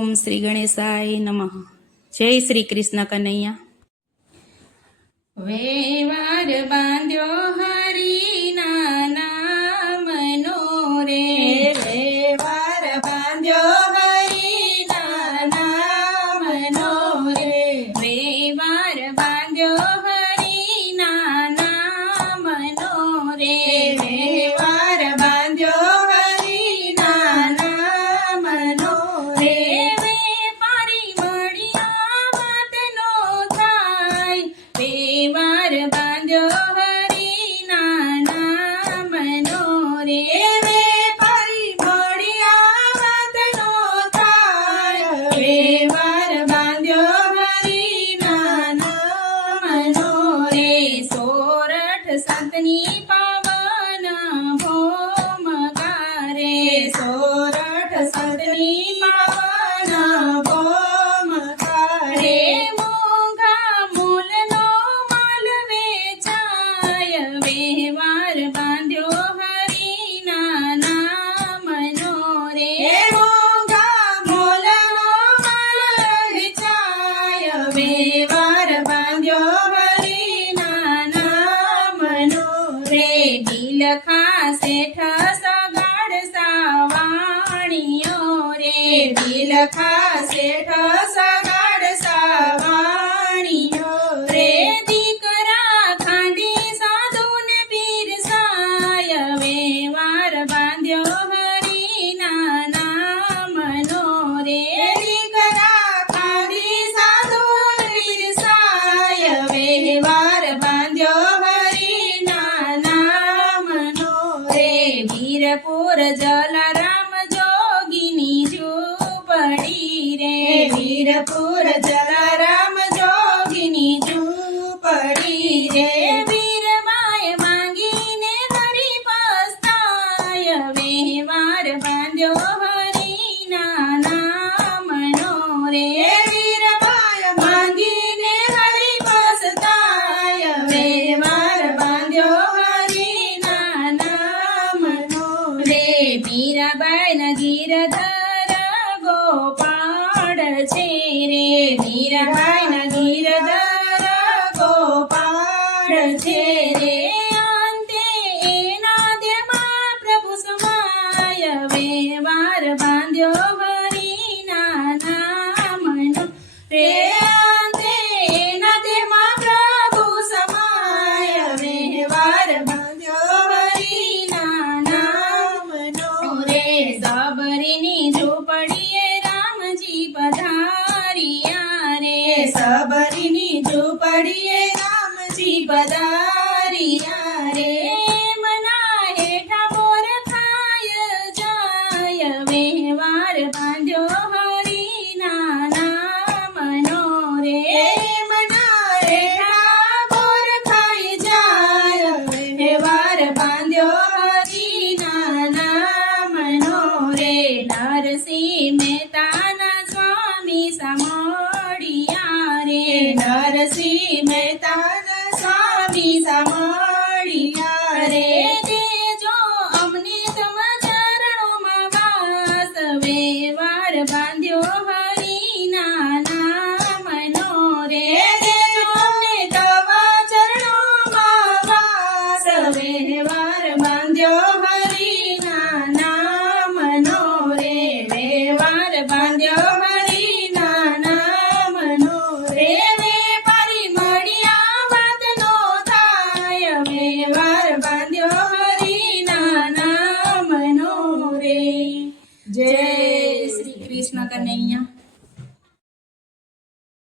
ઓમ શ્રી ગણેશાય નમઃ. જય શ્રી કૃષ્ણ કનૈયા. વેવાર બાંધ્યો હરિના નામનો રે, વેવાર બાંધ્યો હરિના નામનો રે, વેવાર બાંધ્યો હરિના નામનો રે, વેવાર બાંધ્યો હરિના નામનો રે, વેપારી મળ્યા વાતનો થાય, વેવાર બાંધ્યો હરિના નામનો રે, વેપારી મળ્યા વાતનો થાય, વેવાર બાંધ્યો હરિના નામનો રે, સોરઠ સંતની પાવન ભોમકારે, સોરઠ સંતની પાવન ભોમકારે, મોંઘા મૂલનો માલ વેચાય, વેવાર બાંધ્યો હરિના નામનો રે, મોંઘા મોલનો માલ વેચાય, વેવાર બાંધ્યો હરિના નામનો રે, બિલખા શેઠ સગાડ સાવાણીઓ રે, બિલખા શેઠ સગાડ સાવાણીઓ રે, દીકરા ખાંડી સાધુને પીરસાય, વેવાર બાંધ્યો હરિના નામનો રે, દીકરા ખાંડી સાધુ પીરસાય, વેવાર બાંધ્યો હરિના નામનો રે, વીરપુર જલારામ જોગીની ઝૂંપડી રે, વીરપુર જલારામ જોગીની ઝૂંપડી રે, વીરબાએ માંગીને કરી પસ્તાય, વેવાર બાંધ્યો હરિના નામનો રે, વીરબાઈ માંગીને હરિ પસ્તાય, વેવાર બાંધ્યો હરિના નામનો રે, મીરાબાઈના ગીરધર ગોપાળ છે રે, મીરાબાઈના ગીરધર ગોપાળ છે રે, અંતે એના દેહમાં પ્રભુ સમાય, વેવાર બાંધ્યો હરિના નામનો રે, અંતે એના દેહમાં પ્રભુ સમાય, વેવાર બાંધ્યો હરિના નામનો રે, સબરીની ઝૂંપડીએ રામજી પધાર્યા રે, સબરીની ઝૂંપડીએ રામજી પધાર્યા રે, મના હેઠા મોર ખાય જાય, વેવાર બાંધ્યો હરિના નામનો રે, મના હેઠા મોર ખાઈ જાય, વેવાર બાંધ્યો હરિના નામનો રે, નરસિંહ મહેતાના સ્વામી સામળિયા રે, નરસિંહ મહેતાના સ્વામી સામળિયા રે,